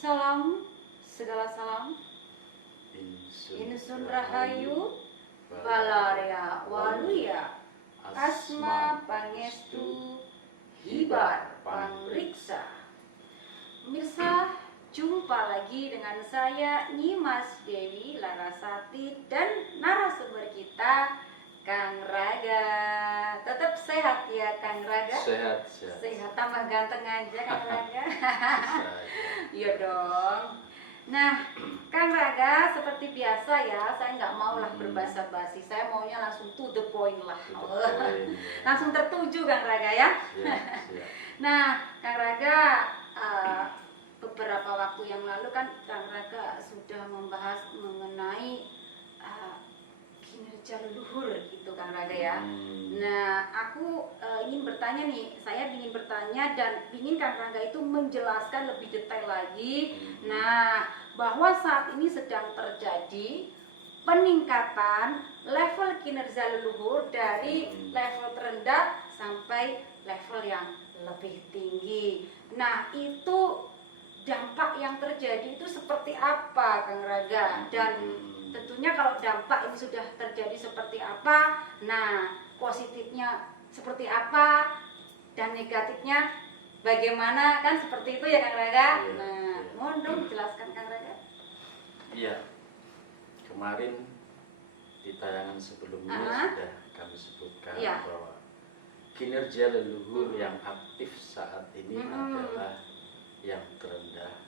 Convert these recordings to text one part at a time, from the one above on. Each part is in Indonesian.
Salam, segala salam. Insun Insun Rahayu, Balaria Waluya, Asma Pangestu, Hibar Pangriksa. Pemirsa, jumpa lagi dengan saya Nyimas Dewi Larasati dan narasumber kita Kang Raga. Tetap sehat ya Kang Raga? Sehat. Sehat, tambah ganteng aja Kang Raga. Iya Bisa. dong. Nah, Kang Raga, seperti biasa ya, saya nggak mau lah berbasa-basi. Saya maunya langsung to the point lah. To the point, ya. Langsung tertuju Kang Raga ya. Siap. Nah, Kang Raga, beberapa waktu yang lalu kan Kang Raga sudah membahas mengenai kinerja leluhur gitu Kang Raga ya. Nah, aku ingin bertanya nih, saya ingin bertanya dan ingin Kang Raga itu menjelaskan lebih detail lagi. Nah, bahwa saat ini sedang terjadi peningkatan level kinerja leluhur dari level terendah sampai level yang lebih tinggi. Nah, itu dampak yang terjadi itu seperti apa Kang Raga? Dan tentunya kalau dampak ini sudah terjadi seperti apa, nah positifnya seperti apa dan negatifnya bagaimana, kan seperti itu ya Kang Raga? Nah, mohon dong jelaskan Kang Raga. Iya. Kemarin di tayangan sebelumnya sudah kami sebutkan bahwa kinerja leluhur yang aktif saat ini adalah yang terendah,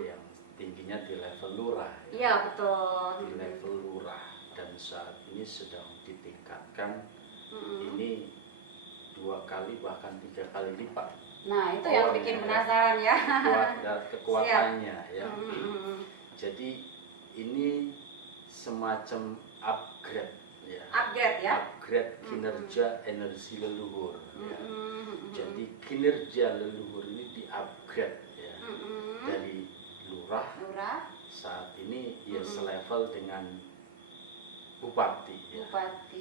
yang tingginya di level lurah. Iya, betul. Di level lurah, dan saat ini sedang ditingkatkan. Ini 2 kali bahkan 3 kali lipat. Nah, itu yang bikin penasaran ya. Kekuatannya ya. Jadi ini semacam upgrade ya. Upgrade kinerja energi leluhur ya. Jadi kinerja leluhur ini di-upgrade ya. Dari lurah saat ini ya selevel dengan bupati ya.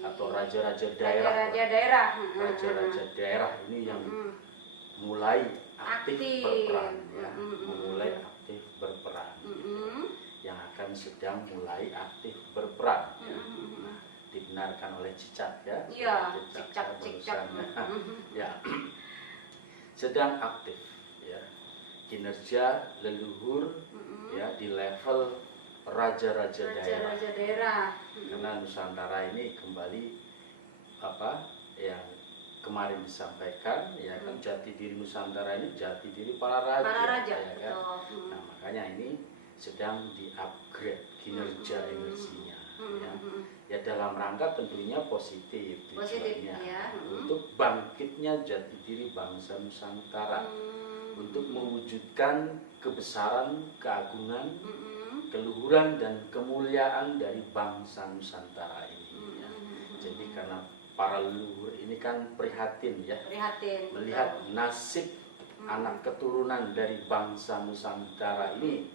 Atau raja-raja daerah. Raja-raja daerah ini yang mulai aktif berperan ya. Mulai aktif berperan yang akan sedang mulai aktif berperan ya. Nah, dibenarkan oleh Cicat ya. Cicak. Ya. Sedang aktif ya. Kinerja leluhur ya di level raja-raja daerah. Karena Nusantara ini kembali yang kemarin disampaikan ya kan, jati diri Nusantara ini jati diri para raja ya kan. Nah, makanya ini sedang di-upgrade kinerja energinya ya dalam rangka tentunya positif tujuannya ya. Untuk bangkitnya jati diri bangsa Nusantara, untuk mewujudkan kebesaran, keagungan, keluhuran dan kemuliaan dari bangsa Nusantara ini ya. Jadi karena para leluhur ini kan prihatin ya, melihat nasib anak keturunan dari bangsa Nusantara ini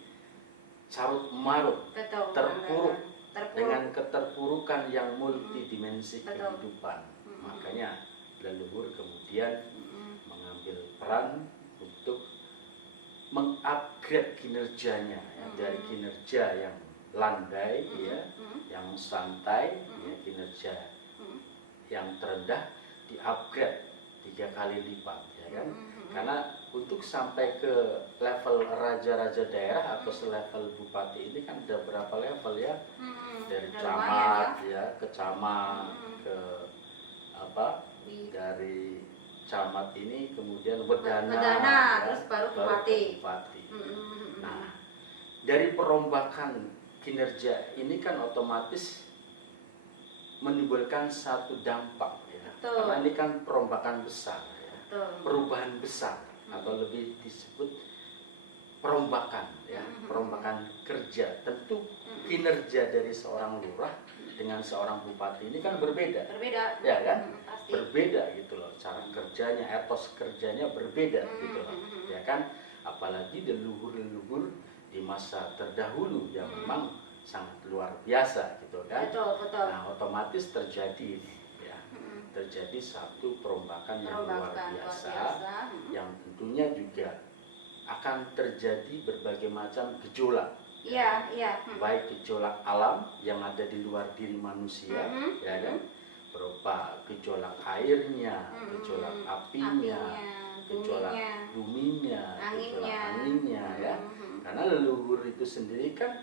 carut marut, terpuruk dengan keterpurukan yang multidimensi kehidupan. Makanya leluhur kemudian mengambil peran untuk mengupgrade kinerjanya ya, dari kinerja yang landai ya, yang santai ya, kinerja yang terendah di-upgrade 3 kali lipat ya kan. Karena untuk sampai ke level raja-raja daerah atau selevel bupati ini kan ada berapa level ya, dari camat ya ke camat, ke dari camat ini kemudian wedana ya, terus baru bupati. Nah, dari perombakan kinerja ini kan otomatis menimbulkan satu dampak ya. Karena ini kan perombakan besar ya. Perubahan besar atau lebih disebut perombakan ya, perombakan kerja. Tentu kinerja dari seorang lurah dengan seorang bupati ini kan berbeda ya kan, berbeda gitu loh, cara kerjanya, etos kerjanya berbeda gitu loh ya kan. Apalagi leluhur di masa terdahulu yang memang sangat luar biasa gitu kan. Nah, otomatis terjadi ya, terjadi satu perombakan yang luar biasa yang tentunya juga akan terjadi berbagai macam gejolak. Iya, iya. Baik gejolak alam yang ada di luar diri manusia, ya kan? Berupa gejolak airnya, gejolak apinya, gejolak buminya, gejolak anginnya, ya. Karena leluhur itu sendiri kan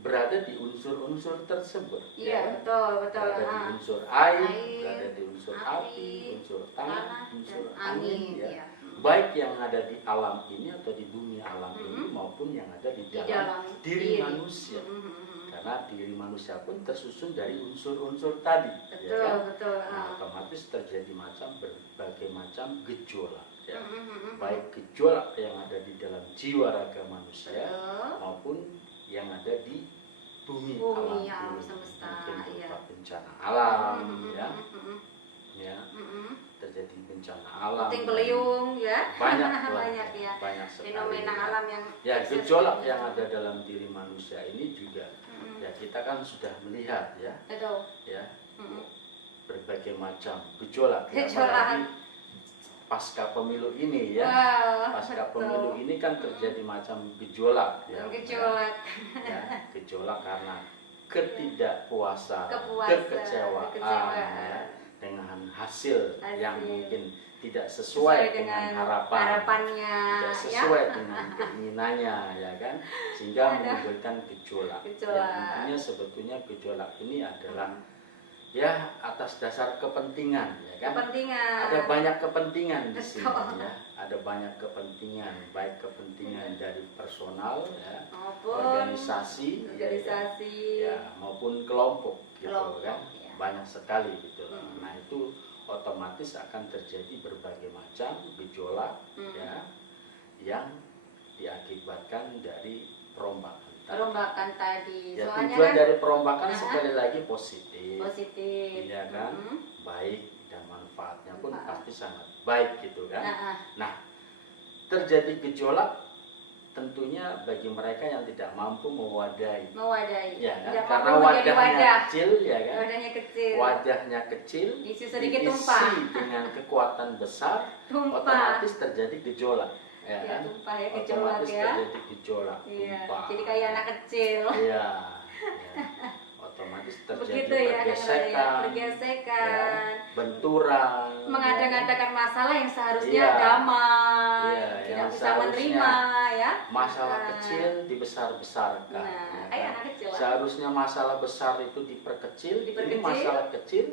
berada di unsur-unsur tersebut. Iya, Ya kan? betul, betul. Berada di unsur air, berada di unsur api, unsur tanah, unsur angin, ya. Iya. Baik yang ada di alam ini atau di bumi alam ini maupun yang ada di dalam diri manusia. Karena diri manusia pun tersusun dari unsur-unsur tadi. Betul, ya kan? betul. Nah, otomatis terjadi berbagai macam gejolak. Ya. Baik gejolak yang ada di dalam jiwa raga manusia maupun yang ada di bumi alam semesta. Mungkin berupa Iya. bencana alam, ya. Terjadi bencana alam, puting beliung, ya. banyak Banyak, ya. banyak sekali Fenomena alam yang ya gejolak yang ada dalam diri manusia ini juga ya kita kan sudah melihat ya, Betul. ya berbagai macam gejolak, ya. Gejolak. Apalagi pasca pemilu ini ya. Wow, Pasca betul. pemilu ini kan terjadi macam gejolak ya. Gejolak. Ya, gejolak karena ketidakpuasan, Kepuasan, kekecewaan ya, dengan hasil yang Hasil. mungkin tidak sesuai dengan harapannya, tidak sesuai dengan keinginannya, ya kan, sehingga menimbulkan gejolak. Yang intinya sebetulnya gejolak ini adalah ya atas dasar kepentingan, ya kan. Kepentingan. Ada banyak kepentingan di sini, Betul. ya. Ada banyak kepentingan, baik kepentingan dari personal, ya, Maupun organisasi, ya, maupun kelompok, gitu kan. ya. Banyak sekali gitu. Nah itu otomatis akan terjadi berbagai macam gejolak, ya, yang diakibatkan dari perombakan tadi. Ya, Soalnya tujuan kan dari perombakan sekali lagi positif, positif, ya kan, baik dan manfaatnya pun pasti sangat baik gitu kan. Nah, terjadi gejolak tentunya bagi mereka yang tidak mampu mewadahi, ya kan? Tidak Karena mampu menjadi wadahnya wadah. kecil, ya kan, Wadahnya kecil, diisi sedikit tumpah, dengan kekuatan besar, tumpah. otomatis terjadi gejolak, ya Ya, kan? tumpah ya, gejolak Otomatis ya. terjadi gejolak, Iya, tumpah. jadi kayak anak kecil. Iya, ya. Otomatis terjadi Begitu ya, pergesekan, pergesekan, ya, benturan, mengadakan masalah yang seharusnya Iya. damai, Iya, tidak yang bisa seharusnya menerima, ya. masalah kecil dibesar-besarkan. Nah, ya kan? anak kecil lah. Seharusnya masalah besar itu diperkecil, ini Diperkecil. masalah kecil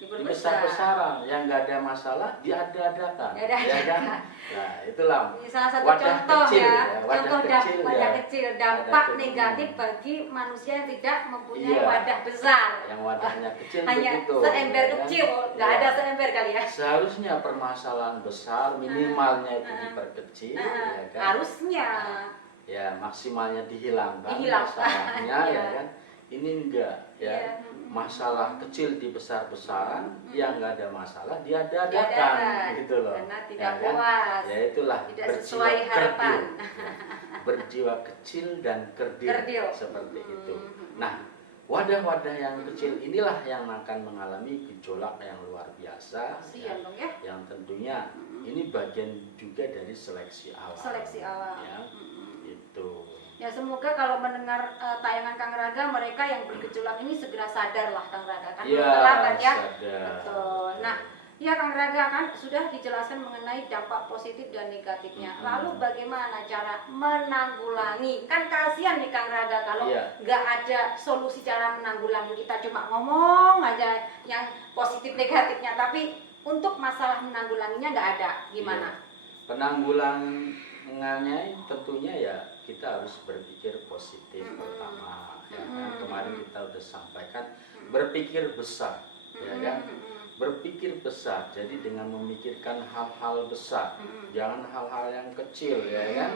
dibesar-besaran, yang nggak ada masalah diada-adakan, ya kan? Nah, itulah Ini salah satu wadah contoh kecil, ya, wadah contoh kecil, wadah ya. kecil, dampak Wadah kecil. negatif bagi manusia yang tidak mempunyai Iya. wadah besar. Yang wadahnya kecil Hanya begitu, seember ya kan? kecil, nggak Iya. ada seember kali ya. Seharusnya permasalahan besar minimalnya itu diperkecil, ya kan? Harusnya. Ya maksimalnya dihilangkan Dihilangkan. masalahnya, ya Iya. kan? Ini enggak, ya. Iya. Masalah kecil dibesar-besaran, yang enggak ada masalah Diadakan. diada-adakan, gitu loh. Karena tidak Ya kan? puas. Ya itulah Tidak berjiwa sesuai harapan. kerdil. Berjiwa kecil dan kerdil, Kerdil. seperti itu. Nah, wadah-wadah yang kecil inilah yang akan mengalami gejolak yang luar biasa, Kasihan dong ya. yang tentunya ini bagian juga dari seleksi alam. Seleksi alam. Ya, itu. Ya semoga kalau mendengar tayangan Kang Raga, mereka yang bergejolak ini segera sadar lah Kang Raga kan. Iya, Terlambat ya. sadar. Betul. Nah, ya Kang Raga kan sudah dijelaskan mengenai dampak positif dan negatifnya. Lalu bagaimana cara menanggulangi? Kan kasihan nih Kang Raga kalau Iya. nggak ada solusi cara menanggulangi. Kita cuma ngomong aja yang positif negatifnya, tapi untuk masalah menanggulanginya nggak ada. Gimana? Iya. Penanggulangannya tentunya ya kita harus berpikir positif pertama, ya kan? Kemarin kita udah sampaikan berpikir besar, ya kan? Berpikir besar, jadi dengan memikirkan hal-hal besar, jangan hal-hal yang kecil, ya kan?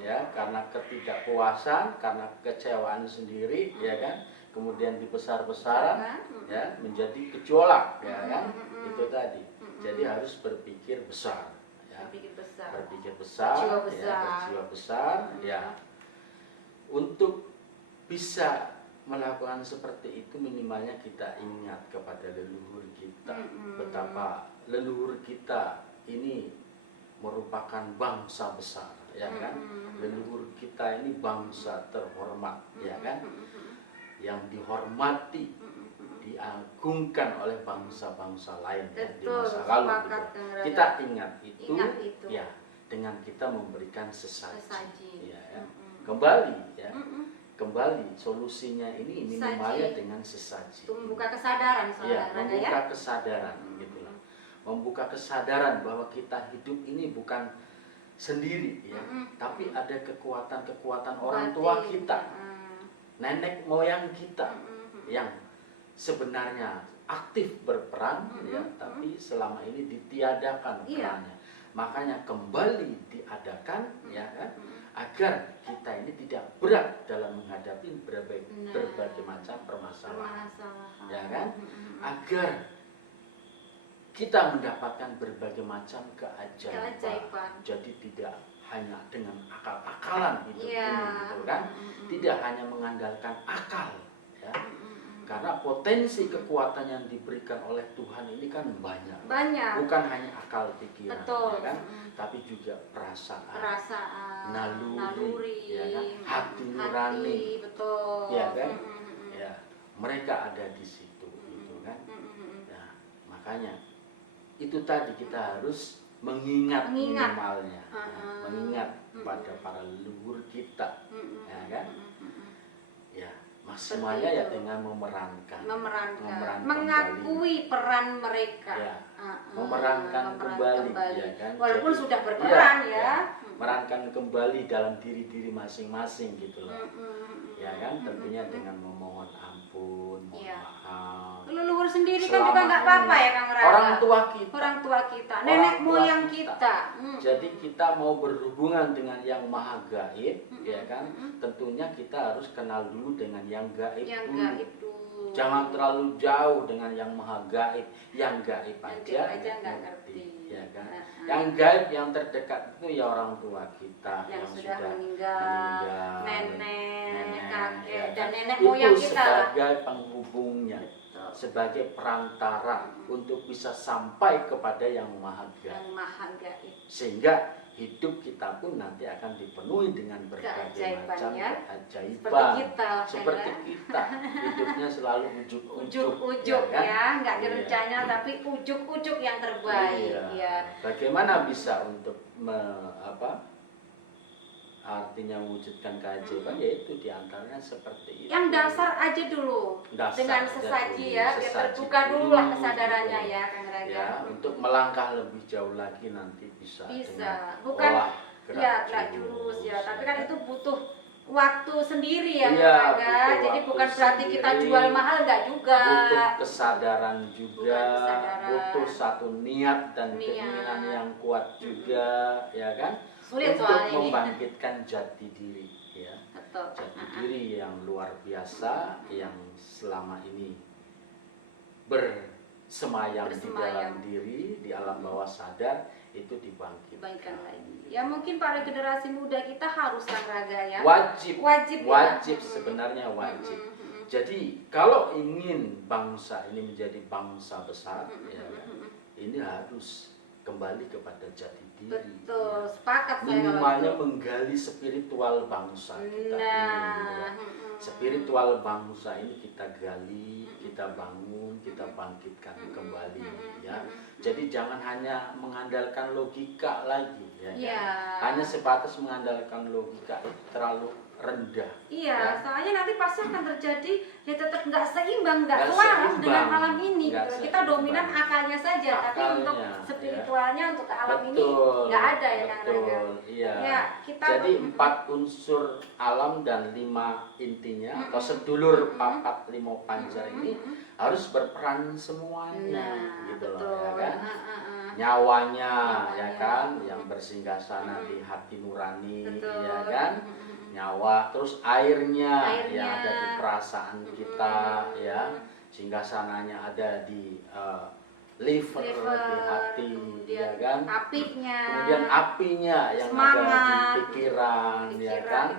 Ya, karena ketidakpuasan, karena kekecewaan sendiri, ya kan? Kemudian dibesar-besaran, ya menjadi gejolak, ya kan? Itu tadi. Jadi harus berpikir besar, ya. Berpikir besar, Berjiwa ya, besar. berjiwa besar, ya. Untuk bisa melakukan seperti itu minimalnya kita ingat kepada leluhur kita, betapa leluhur kita ini merupakan bangsa besar, ya kan? Leluhur kita ini bangsa terhormat, ya kan? Yang dihormati, diagungkan oleh bangsa-bangsa lain ya, di masa lalu. Gitu. Kita ingat itu, ya, dengan kita memberikan sesaji. Ya, ya. Kembali, ya, kembali solusinya ini minimalnya dengan sesaji. Itu membuka kesadaran, ya, membuka kesadaran, gitulah. Membuka kesadaran bahwa kita hidup ini bukan sendiri, ya, tapi ada kekuatan-kekuatan orang tua kita, nenek moyang kita yang sebenarnya aktif berperan, ya, tapi selama ini ditiadakan perannya. Makanya kembali diadakan, ya kan, agar kita ini tidak berat dalam menghadapi berbagai macam permasalahan, ya kan, agar kita mendapatkan berbagai macam keajaiban. Jadi tidak hanya dengan akal-akalan hidup ini, gitu kan, tidak hanya mengandalkan akal, ya. Karena potensi kekuatan yang diberikan oleh Tuhan ini kan banyak. Bukan hanya akal pikiran, ya kan? Tapi juga perasaan, naluri, ya kan? Hati nurani, ya kan? Ya, mereka ada di situ, gitu kan? Nah, makanya itu tadi kita harus mengingat minimalnya, ya, mengingat pada para leluhur kita, ya kan? Ya. Maksimalnya ya dengan memerankan mengakui peran mereka, ya, memerankan kembali, ya kan, walaupun jadi, sudah berperan, memerankan kembali dalam diri masing-masing gitu loh, ya kan, tentunya dengan memohon ampun, mohon maaf. Leluhur sendiri kan juga nggak apa-apa ya Kang Raga. Orang tua kita, nenek moyang kita. Jadi kita mau berhubungan dengan yang maha gaib, ya kan, tentunya kita harus kenal dulu dengan yang gaib dulu. Jangan terlalu jauh dengan yang maha gaib. Yang gaib aja nggak ngerti, ya kan. Yang gaib yang terdekat itu ya orang tua kita yang sudah meninggal, nenek, kakek, dan nenek itu moyang kita sebagai penghubungnya, sebagai perantara untuk bisa sampai kepada yang maha gaib. Sehingga hidup kita pun nanti akan dipenuhi dengan berbagai macam keajaiban. Seperti kita hidupnya selalu ujuk-ujuk, ya, nggak direncana tapi ujuk-ujuk yang terbaik. Bagaimana bisa untuk artinya mewujudkan keajaiban, yaitu diantaranya seperti itu. Yang dasar aja dulu, dengan sesaji ya, biar terbuka dulu lah kesadarannya ya, Kang Raga. Ya, untuk melangkah lebih jauh lagi nanti bisa. Bukan gerak jurus ya, tapi kan itu butuh waktu sendiri ya, Kang Raga. Jadi bukan berarti kita jual mahal, enggak juga. Butuh kesadaran juga, butuh satu niat dan keinginan yang kuat juga, ya kan? Sulit untuk membangkitkan jati diri, ya. Jati diri yang luar biasa yang selama ini bersemayam di dalam diri, di alam bawah sadar, itu dibangkitkan lagi. Ya mungkin para generasi muda kita harus Kang Raga ya. Wajib sebenarnya wajib. Jadi kalau ingin bangsa ini menjadi bangsa besar, ya, ini harus kembali kepada jati diri. Betul, sepakat saya. Minimalnya menggali spiritual bangsa kita ini. Spiritual bangsa ini kita gali, kita bangun, kita bangkitkan kembali, ya. Jadi jangan hanya mengandalkan logika lagi, ya. Hanya sebatas mengandalkan logika itu terlalu rendah. Iya, soalnya nanti pasti akan terjadi ya tetap nggak seimbang, nggak selaras dengan alam ini. Kita dominan akalnya saja, tapi untuk spiritualnya, untuk alam ini nggak ada ya Kang Raga. Iya. Jadi 4 unsur alam dan 5 intinya atau sedulur papat limo panjar ini harus berperan semuanya, gitu loh, ya kan? Nyawanya, ya kan, yang bersinggasana di hati nurani, ya kan? Nyawa, terus airnya yang ada di perasaan kita, ya, sehingga sananya ada di liver, di hati, ya kan, kemudian apinya yang ada di pikiran, ya kan,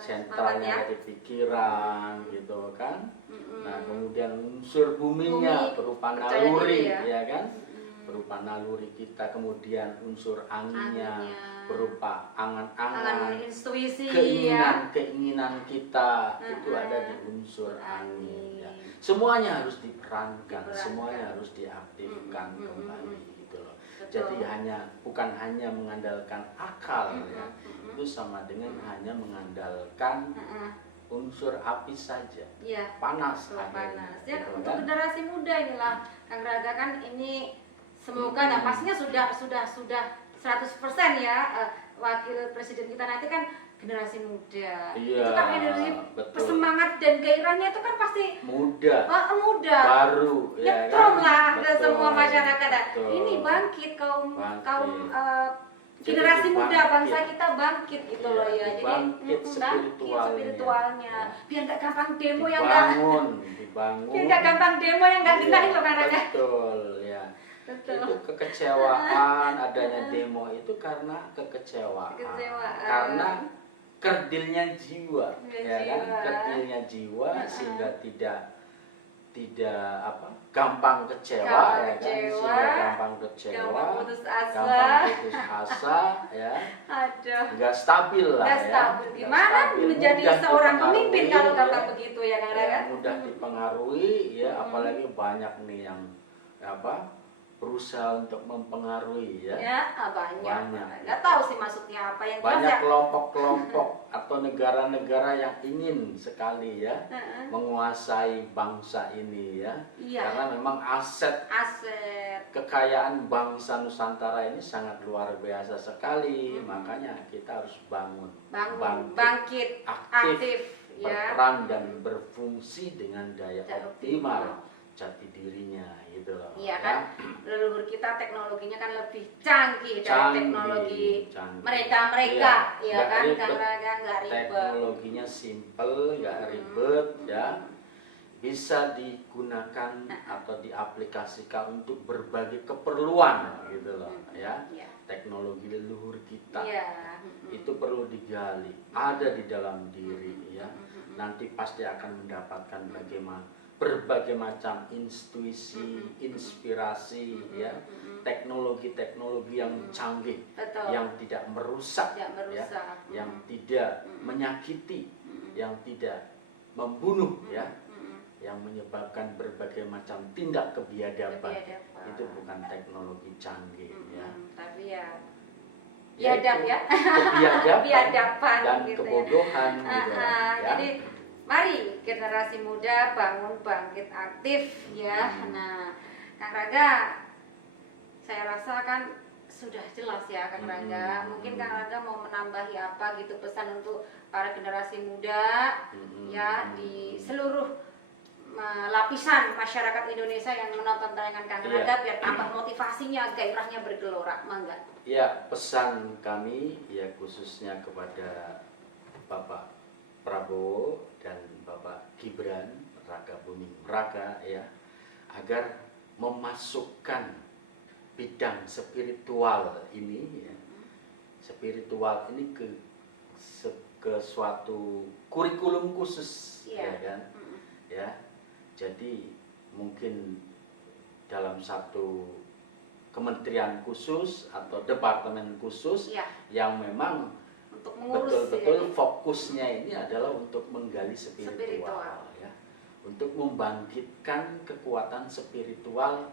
sentralnya di pikiran, gitu kan. Nah kemudian unsur buminya berupa naluri, ya kan, berupa naluri kita, kemudian unsur anginnya, Anginnya. berupa Angan angan-angan, intuisi ya. keinginan-keinginan kita itu ada di unsur angin. Ya. Semuanya harus diperankan, semuanya harus diaktifkan kembali gitu loh. Jadi bukan hanya mengandalkan akal ya, itu sama dengan hanya mengandalkan unsur api saja, panas akhirnya, panas ya. gitu Untuk kan? generasi muda inilah Kang Raga kan ini semoga nah pastinya sudah 100% ya, wakil presiden kita nanti kan generasi muda. Iya, Itu kan energi, betul. semangat dan gairahnya itu kan pasti muda, muda, baru ya nyetrum kan? lah ke Betul, semua masyarakat. betul. Ini bangkit kaum Jadi generasi muda dibangkit. bangsa kita bangkit gitu Iya, loh ya. Jadi dibangkit spiritualnya. ya. Biar nggak gampang demo yang nggak dibangun. biar nggak gampang demo yang nggak Iya, dinahin loh Kang Raga. betul ya. Betul. Itu kekecewaan adanya demo itu karena kekecewaan. Karena kerdilnya jiwa, ya kan? Kerdilnya jiwa sehingga tidak gampang kecewa, ya kan? Sehingga gampang kecewa, gampang putus asa, ya. Aduh. Nggak stabil lah Nggak ya. stabil. Nggak Gimana stabil. menjadi Mudah seorang pemimpin dipengaruhi, kalau gampang ya. begitu ya Kang Raga? Ya, mudah dipengaruhi ya, apalagi banyak nih yang berusaha untuk mempengaruhi ya. Ya, banyak. Nggak gitu. tahu sih maksudnya apa yang Banyak jelas ya. kelompok-kelompok atau negara-negara yang ingin sekali ya menguasai bangsa ini ya. Iya. Karena memang aset kekayaan bangsa Nusantara ini sangat luar biasa sekali. Makanya kita harus bangkit, aktif, ya. berperan dan berfungsi dengan daya optimal jati dirinya gitu loh. Iya kan, leluhur kita teknologinya kan lebih canggih dari teknologi mereka, ya kan, Kang Raga, nggak ribet. Teknologinya simple, nggak ribet, ya, bisa digunakan atau diaplikasikan untuk berbagai keperluan gitu loh, ya. Teknologi leluhur kita itu perlu digali, ada di dalam diri, ya. Nanti pasti akan mendapatkan berbagai macam intuisi, inspirasi, ya, teknologi-teknologi yang canggih, yang tidak merusak, ya, yang tidak menyakiti, yang tidak membunuh, ya, yang menyebabkan berbagai macam tindak kebiadaban. Itu bukan teknologi canggih, ya. Tapi biadab ya, kebiadaban dan gitu kebodohan, ya. gitu, ya. Jadi mari generasi muda bangun, bangkit, aktif ya. Nah, Kang Raga, saya rasa kan sudah jelas ya Kang Raga. Mungkin Kang Raga mau menambahi apa gitu pesan untuk para generasi muda ya di seluruh lapisan masyarakat Indonesia yang menonton tayangan Kang Raga biar tambah motivasinya, gairahnya bergelora, mangga. Ya, pesan kami ya khususnya kepada Bapak Prabowo dan Bapak Gibran Raka Buming Raka ya, agar memasukkan bidang spiritual ini ya, ke suatu kurikulum khusus, ya kan, ya. Jadi mungkin dalam satu kementerian khusus atau departemen khusus yang memang betul-betul fokusnya ini adalah untuk menggali spiritual. Ya, untuk membangkitkan kekuatan spiritual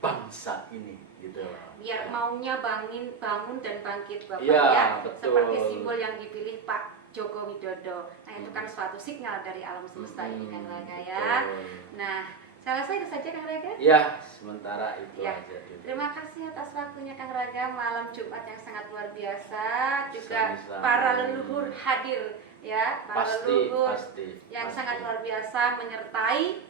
bangsa ini gitu. Biar maunya bangun dan bangkit Bapak ya. Betul. Seperti simbol yang dipilih Pak Joko Widodo. Nah, itu kan suatu signal dari alam semesta ini Kang Raga ya. Nah, saya rasa itu saja Kang Raga. Ya, sementara itu aja dulu. Terima kasih atas waktunya Kang Raga, malam Jumat yang sangat luar biasa. Juga Sama-sama. para leluhur hadir ya, para leluhur yang sangat luar biasa menyertai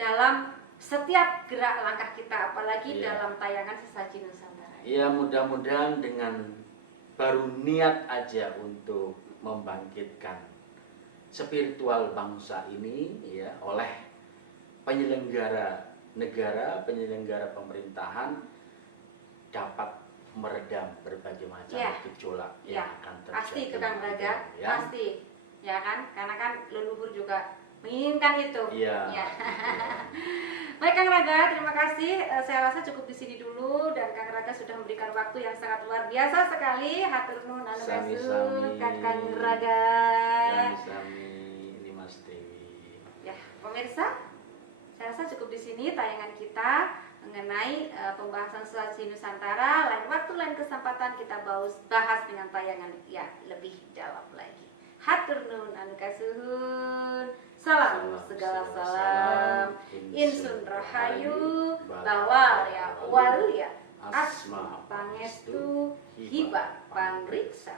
dalam setiap gerak langkah kita, apalagi dalam tayangan Sesaji Nusantara. Iya, mudah-mudahan dengan baru niat aja untuk membangkitkan spiritual bangsa ini ya oleh penyelenggara negara, penyelenggara pemerintahan dapat meredam berbagai macam gejolak yang akan terjadi. Pasti itu Kang Raga, pasti ya kan, karena kan leluhur juga menginginkan itu. Iya. Ya. Baik Kang Raga, terima kasih. Saya rasa cukup di sini dulu dan Kang Raga sudah memberikan waktu yang sangat luar biasa sekali. Hatur nuhun anu kasih Kang Raga. Sami-sami, ini Mas Dewi. Ya, pemirsa, saya rasa cukup di sini tayangan kita mengenai pembahasan Sesaji Nusantara. Lain waktu, lain kesempatan kita bahas dengan tayangan ya lebih dalam lagi. Hatur nuhun anu kasuhun. Salam segala salam. Insun rahayu bawal ya walia asma pangestu hibah pangriksa.